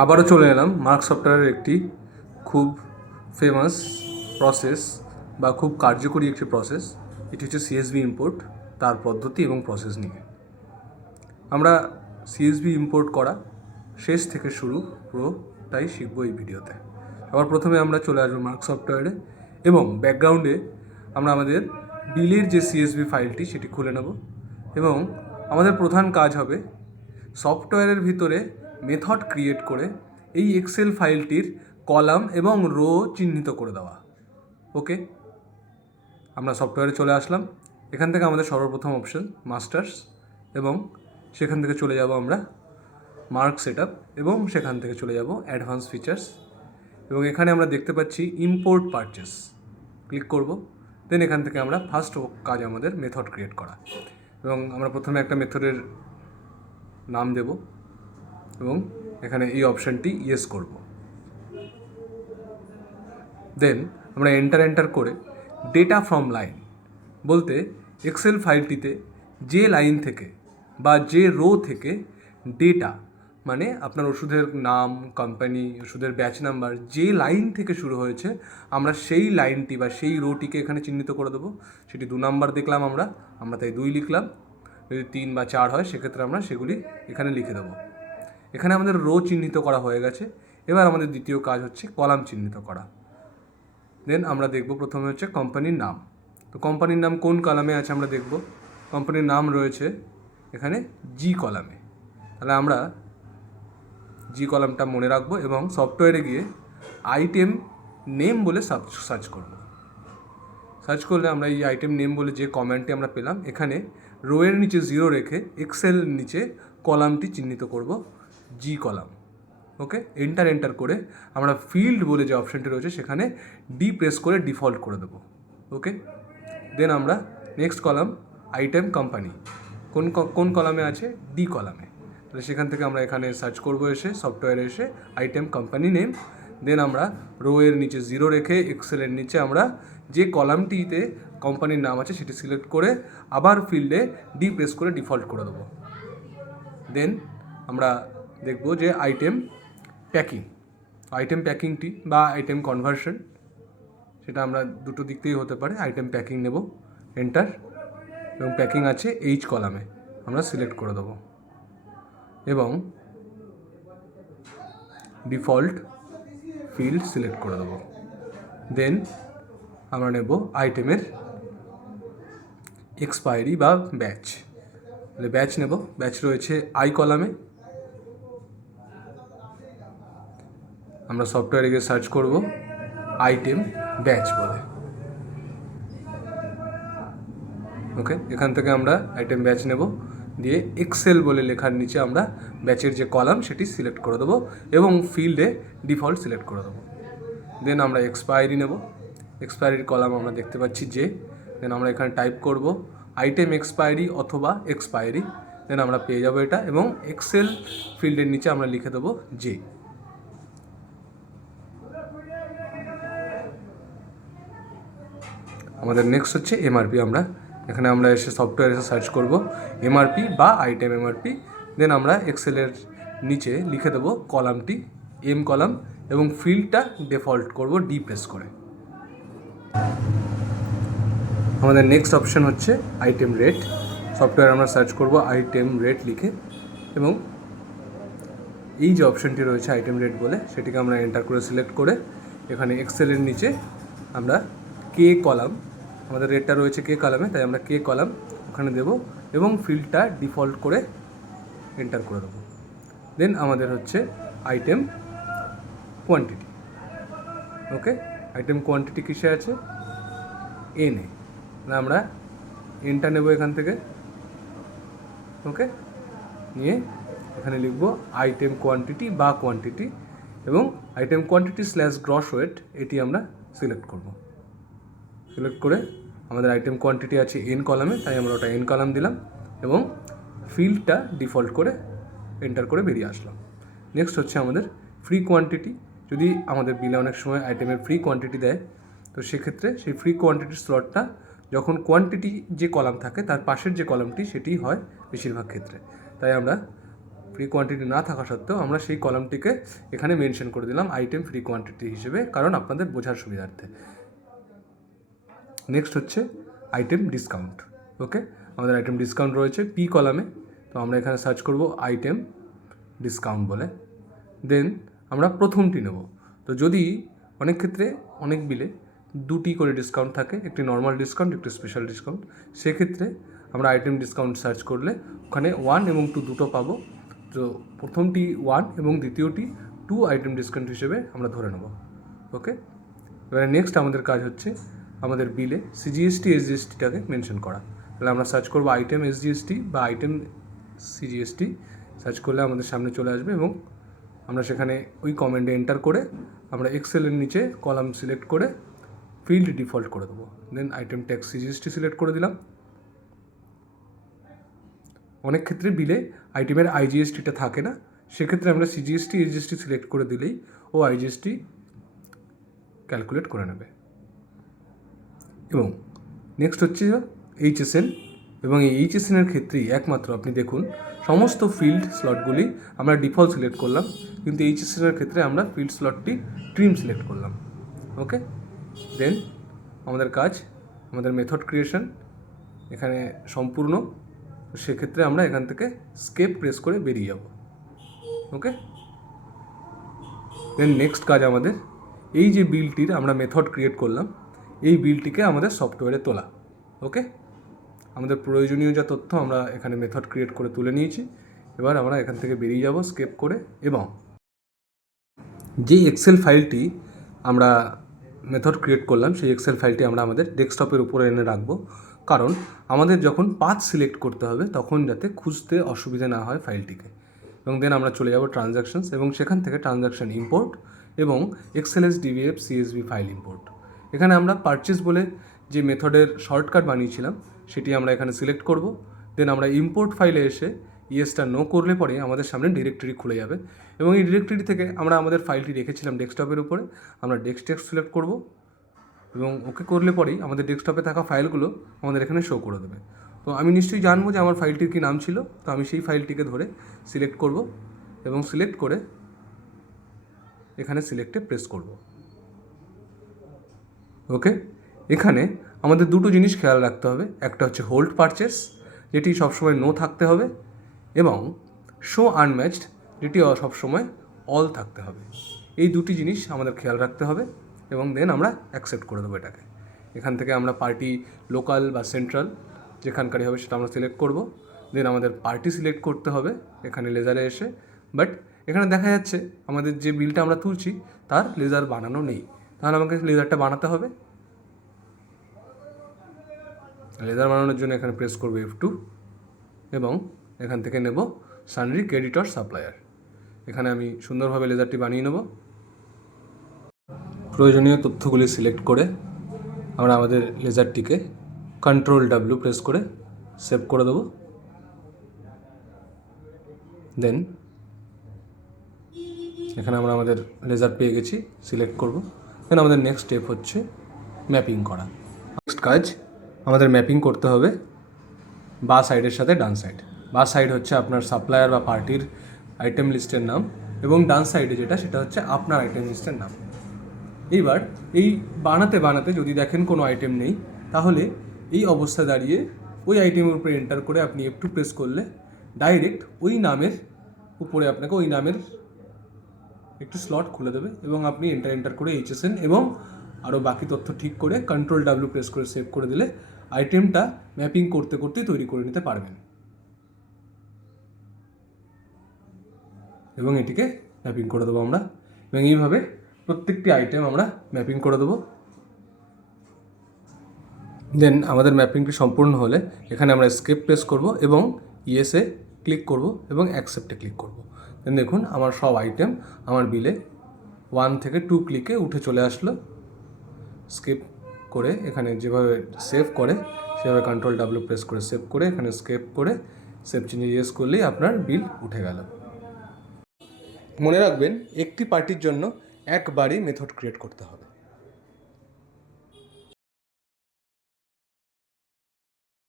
আবারও চলে এলাম মার্ক সফটওয়্যারের একটি খুব ফেমাস প্রসেস বা খুব কার্যকরী একটি প্রসেস, এটি হচ্ছে সিএসভি ইম্পোর্ট, তার পদ্ধতি এবং প্রসেস নিয়ে। আমরা সিএসভি ইম্পোর্ট করা শেষ থেকে শুরু পুরোটাই শিখব এই ভিডিওতে। আবার প্রথমে আমরা চলে আসবো মার্ক সফটওয়্যারে এবং ব্যাকগ্রাউন্ডে আমরা আমাদের বিলের যে সিএসভি ফাইলটি সেটি খুলে নেব এবং আমাদের প্রধান কাজ হবে সফটওয়্যারের ভিতরে মেথড ক্রিয়েট করে এই এক্সেল ফাইলটির কলাম এবং রো চিহ্নিত করে দেওয়া। ওকে, আমরা সফটওয়্যারে চলে আসলাম। এখান থেকে আমাদের সর্বপ্রথম অপশন মাস্টার্স এবং সেখান থেকে চলে যাব আমরা মার্ক সেটআপ এবং সেখান থেকে চলে যাব অ্যাডভান্স ফিচার্স এবং এখানে আমরা দেখতে পাচ্ছি ইম্পোর্ট পারচেস, ক্লিক করব। দেন এখান থেকে আমরা ফার্স্ট কাজ আমাদের মেথড ক্রিয়েট করা এবং আমরা প্রথমে একটা মেথডের নাম দেব এবং এখানে এই অপশানটি ইয়েস করব। দেন আমরা এন্টার করে ডেটা ফ্রম লাইন বলতে এক্সেল ফাইলটিতে যে লাইন থেকে বা যে রো থেকে ডেটা, মানে আপনার ওষুধের নাম, কোম্পানি, ওষুধের ব্যাচ নাম্বার, যে লাইন থেকে শুরু হয়েছে আমরা সেই লাইনটি বা সেই রোটিকে এখানে চিহ্নিত করে দেবো। সেটি 2 নাম্বার দেখলাম আমরা তাই 2 লিখলাম। যদি 3 বা 4 হয় সেক্ষেত্রে আমরা সেগুলি এখানে লিখে দেবো। এখানে আমাদের রো চিহ্নিত করা হয়ে গেছে। এবার আমাদের দ্বিতীয় কাজ হচ্ছে কলাম চিহ্নিত করা। দেন আমরা দেখব প্রথমে হচ্ছে কোম্পানির নাম। তো কোম্পানির নাম কোন কলামে আছে আমরা দেখব। কোম্পানির নাম রয়েছে এখানে জি কলামে, তাহলে আমরা জি কলামটা মনে রাখবো এবং সফটওয়্যারে গিয়ে আইটেম নেম বলে সার্চ করব। সার্চ করলে আমরা এই আইটেম নেম বলে যে কমেন্টটি আমরা পেলাম, এখানে রোয়ের নিচে 0 রেখে এক্সেল নিচে কলামটি চিহ্নিত করব জি কলাম। ওকে, এন্টার করে আমরা ফিল্ড বলে যে অপশানটি রয়েছে সেখানে ডি প্রেস করে ডিফল্ট করে দেবো। ওকে, দেন আমরা নেক্সট কলাম আইটেম কোম্পানি কোন কলামে আছে, ডি কলামে, তাহলে সেখান থেকে আমরা এখানে সার্চ করবো এসে সফটওয়্যারে এসে আইটেম কোম্পানি নেম। দেন আমরা রোয়ের নিচে 0 রেখে এক্সেলের নিচে আমরা যে কলামটিতে কোম্পানির নাম আছে সেটি সিলেক্ট করে আবার ফিল্ডে ডি প্রেস করে ডিফল্ট করে দেবো। দেন আমরা দেখব যে আইটেম প্যাকিংটি বা আইটেম কনভার্সন, সেটা আমরা দুটো দিক থেকেই হতে পারে। আইটেম প্যাকিং নেব, এন্টার, এবং প্যাকিং আছে এইচ কলামে, আমরা সিলেক্ট করে দেবো এবং ডিফল্ট ফিল্ড সিলেক্ট করে দেবো। দেন আমরা নেব আইটেমের এক্সপায়ারি বা ব্যাচ, তাহলে ব্যাচ নেব। ব্যাচ রয়েছে আই কলামে, আমরা সফটওয়্যারে গিয়ে সার্চ করব আইটেম ব্যাচ বলে। ওকে, এখান থেকে আমরা আইটেম ব্যাচ নেব, দিয়ে এক্সেল বলে লেখার নিচে আমরা ব্যাচের যে কলাম সেটি সিলেক্ট করে দেবো এবং ফিল্ডে ডিফল্ট সিলেক্ট করে দেবো। দেন আমরা এক্সপায়ারি নেব, এক্সপায়ারির কলাম আমরা দেখতে পাচ্ছি যে, দেন আমরা এখানে টাইপ করব আইটেম এক্সপায়ারি অথবা এক্সপায়ারি, দেন আমরা পেয়ে যাবো এটা এবং এক্সেল ফিল্ডের নিচে আমরা লিখে দেবো যে। আমাদের নেক্সট হচ্ছে এমআরপি। এখানে আমরা এসে সফটওয়্যার এসে সার্চ করব এমআরপি বা আইটেম এমআরপি। দেন আমরা এক্সেলের নিচে লিখে দেবো কলামটি এম কলাম এবং ফিল্ডটা ডিফল্ট করব ডি প্রেস করে। আমাদের নেক্সট অপশন হচ্ছে আইটেম রেট। সফটওয়্যার আমরা সার্চ করব আইটেম রেট লিখে এবং এই যে অপশানটি রয়েছে আইটেম রেট বলে সেটিকে আমরা এন্টার করে সিলেক্ট করে এখানে এক্সেলের নিচে আমরা কে কলাম, আমাদের রেটটা রয়েছে কে কলামে তাই আমরা কে কলাম ওখানে দেব এবং ফিল্ডটা ডিফল্ট করে এন্টার করে দেবো। দেন আমাদের হচ্ছে আইটেম কোয়ান্টিটি। ওকে, আইটেম কোয়ান্টিটি কিসে আছে, এনে, আমরা এনটা নেব এখান থেকে। ওকে, নিয়ে এখানে লিখব আইটেম কোয়ান্টিটি বা কোয়ান্টিটি এবং আইটেম কোয়ান্টিটি / গ্রস ওয়েট, এটি আমরা সিলেক্ট করব। সিলেক্ট করে আমাদের আইটেম কোয়ান্টিটি আছে এন কলামে তাই আমরা ওটা এন কলাম দিলাম এবং ফিল্ডটা ডিফল্ট করে এন্টার করে বেরিয়ে আসলাম। নেক্সট হচ্ছে আমাদের ফ্রি কোয়ান্টিটি। যদি আমাদের বিলে অনেক সময় আইটেমের ফ্রি কোয়ান্টিটি দেয় তো সেক্ষেত্রে সেই ফ্রি কোয়ান্টিটির স্লটটা যখন কোয়ান্টিটি যে কলাম থাকে তার পাশের যে কলামটি সেটি হয় বেশিরভাগ ক্ষেত্রে, তাই আমরা ফ্রি কোয়ান্টিটি না থাকা সত্ত্বেও আমরা সেই কলামটিকে এখানে মেনশন করে দিলাম আইটেম ফ্রি কোয়ান্টিটি হিসেবে, কারণ আপনাদের বোঝার সুবিধার্থে। নেক্সট হচ্ছে আইটেম ডিসকাউন্ট। ওকে, আমাদের আইটেম ডিসকাউন্ট রয়েছে পি কলামে, তো আমরা এখানে সার্চ করব আইটেম ডিসকাউন্ট বলে, দেন আমরা প্রথমটি নেব। তো যদি অনেক ক্ষেত্রে অনেক বিলে দুটি করে ডিসকাউন্ট থাকে, একটি নর্মাল ডিসকাউন্ট, একটি স্পেশাল ডিসকাউন্ট, সেক্ষেত্রে আমরা আইটেম ডিসকাউন্ট সার্চ করলে ওখানে 1 এবং 2 দুটো পাবো। তো প্রথমটি 1 এবং দ্বিতীয়টি 2 আইটেম ডিসকাউন্ট হিসেবে আমরা ধরে নেব। ওকে, এবারে নেক্সট আমাদের কাজ হচ্ছে আমাদের বিলে সিজিএসটি এসজিএসটিটাকে মেনশন করা। তাহলে আমরা সার্চ করবো আইটেম এসজিএসটি বা আইটেম সিজিএসটি, সার্চ করলে আমাদের সামনে চলে আসবে এবং আমরা সেখানে ওই কমেন্টে এন্টার করে আমরা এক্সেলের নিচে কলাম সিলেক্ট করে ফিল্ড ডিফল্ট করে দেবো, দেন আইটেম ট্যাক্স সিজিএসটি সিলেক্ট করে দিলাম। অনেক ক্ষেত্রে বিলে আইটেমের আইজিএসটিটা থাকে না, সেক্ষেত্রে আমরা সিজিএসটি এসজিএসটি সিলেক্ট করে দিলেই ও আইজিএসটি ক্যালকুলেট করে নেবে। এবং নেক্সট হচ্ছে এইচএসএন, এবং এই এইচএসএনের ক্ষেত্রেই একমাত্র আপনি দেখুন সমস্ত ফিল্ড স্লটগুলি আমরা ডিফল্ট সিলেক্ট করলাম, কিন্তু এইচএসএনের ক্ষেত্রে আমরা ফিল্ড স্লটটি ট্রিম সিলেক্ট করলাম। ওকে, দেন আমাদের কাজ, আমাদের মেথড ক্রিয়েশন এখানে সম্পূর্ণ। সেক্ষেত্রে আমরা এখান থেকে স্কেপ প্রেস করে বেরিয়ে যাব। ওকে, দেন নেক্সট কাজ আমাদের এই যে বিলটির আমরা মেথড ক্রিয়েট করলাম, এই বিলটিকে আমাদের সফটওয়্যারে তোলা। ওকে, আমাদের প্রয়োজনীয় যা তথ্য আমরা এখানে মেথড ক্রিয়েট করে তুলে নিয়েছি। এবার আমরা এখান থেকে বেরিয়ে যাব স্কেপ করে, এবং যে এক্সেল ফাইলটি আমরা মেথড ক্রিয়েট করলাম সেই এক্সেল ফাইলটি আমরা আমাদের ডেস্কটপের উপরে এনে রাখবো, কারণ আমাদের যখন পাথ সিলেক্ট করতে হবে তখন যাতে খুঁজতে অসুবিধা না হয় ফাইলটিকে। এবং দেন আমরা চলে যাব ট্রানজ্যাকশনস, এবং সেখান থেকে ট্রানজ্যাকশন ইম্পোর্ট এবং এক্সএলএস ডিভিএফ সিএসভি ফাইল ইম্পোর্ট। এখানে আমরা পারচেস বলে যে মেথডের শর্টকাট বানিয়েছিলাম সেটি আমরা এখানে সিলেক্ট করব। দেন আমরা ইম্পোর্ট ফাইলে এসে ইয়েসটা নো করলে পরে আমাদের সামনে ডিরেক্টরি খুলে যাবে, এবং এই ডিরেক্টরি থেকে আমরা আমাদের ফাইলটি রেখেছিলাম ডেস্কটপের উপরে, আমরা ডেস্কটপ সিলেক্ট করব এবং ওকে করলে পরেই আমাদের ডেস্কটপে থাকা ফাইলগুলো আমাদের এখানে শো করে দেবে। তো আমি নিশ্চয়ই জানবো যে আমার ফাইলটির কী নাম ছিল, তো আমি সেই ফাইলটিকে ধরে সিলেক্ট করব এবং সিলেক্ট করে এখানে সিলেক্টে প্রেস করব। ওকে, এখানে আমাদের দুটো জিনিস খেয়াল রাখতে হবে, একটা হচ্ছে হোল্ড পারচেস যেটি সবসময় নো থাকতে হবে, এবং শো আনম্যাচড যেটি সবসময় অল থাকতে হবে। এই দুটি জিনিস আমাদের খেয়াল রাখতে হবে, এবং দেন আমরা অ্যাকসেপ্ট করে দেবো এটাকে। এখান থেকে আমরা পার্টি লোকাল বা সেন্ট্রাল যেখানকারই হবে সেটা আমরা সিলেক্ট করব। দেন আমাদের পার্টি সিলেক্ট করতে হবে এখানে লেজারে এসে, বাট এখানে দেখা যাচ্ছে আমাদের যে বিলটা আমরা তুলছি তার লেজার বানানো নেই, তাহলে আমাকে লেজারটা বানাতে হবে। লেজার বানানোর জন্য এখানে প্রেস করব F2 এবং এখান থেকে নেব সানরি ক্রেডিটর সাপ্লায়ার। এখানে আমি সুন্দরভাবে লেজারটি বানিয়ে নেব। প্রয়োজনীয় তথ্যগুলি সিলেক্ট করে আমরা আমাদের লেজারটিকে Ctrl+W প্রেস করে সেভ করে দেবো। দেন এখানে আমরা আমাদের লেজার পেয়ে গেছি, সিলেক্ট করব। দেন আমাদের নেক্সট স্টেপ হচ্ছে ম্যাপিং করা। নেক্সট কাজ আমাদের ম্যাপিং করতে হবে বা সাইডের সাথে ডান সাইড। বা সাইড হচ্ছে আপনার সাপ্লায়ার বা পার্টির আইটেম লিস্টের নাম, এবং ডান সাইডে যেটা সেটা হচ্ছে আপনার আইটেম লিস্টের নাম। এইবার এই বানাতে বানাতে যদি দেখেন কোনো আইটেম নেই, তাহলে এই অবস্থা দাঁড়িয়ে ওই আইটেমের উপরে এন্টার করে আপনি F2 প্রেস করলে ডাইরেক্ট ওই নামের উপরে আপনাকে ওই নামের একটি স্লট খুলে দেবে, এবং আপনি এন্টার করে HSN এবং আরও বাকি তথ্য ঠিক করে Ctrl+W প্রেস করে সেভ করে দিলে আইটেমটা ম্যাপিং করতে করতেই তৈরি করে নিতে পারবেন, এবং এটিকে ম্যাপিং করে দেবো আমরা। এবং এইভাবে প্রত্যেকটি আইটেম আমরা ম্যাপিং করে দেবো। দেন আমাদের ম্যাপিংটি সম্পূর্ণ হলে এখানে আমরা স্কেপ প্রেস করব এবং ইয়েসে ক্লিক করব এবং অ্যাকসেপ্টে ক্লিক করব। দেন দেখুন আমার সব আইটেম আমার বিলে 1 থেকে 2 ক্লিকে উঠে চলে আসলো। স্কেপ করে এখানে যেভাবে সেভ করে সেভাবে Ctrl+W প্রেস করে সেভ করে এখানে স্কেপ করে সেভ চেঞ্জে ইয়েস করলেই আপনার বিল উঠে গেল। মনে রাখবেন একটি পার্টির জন্য একবারই মেথড ক্রিয়েট করতে হবে।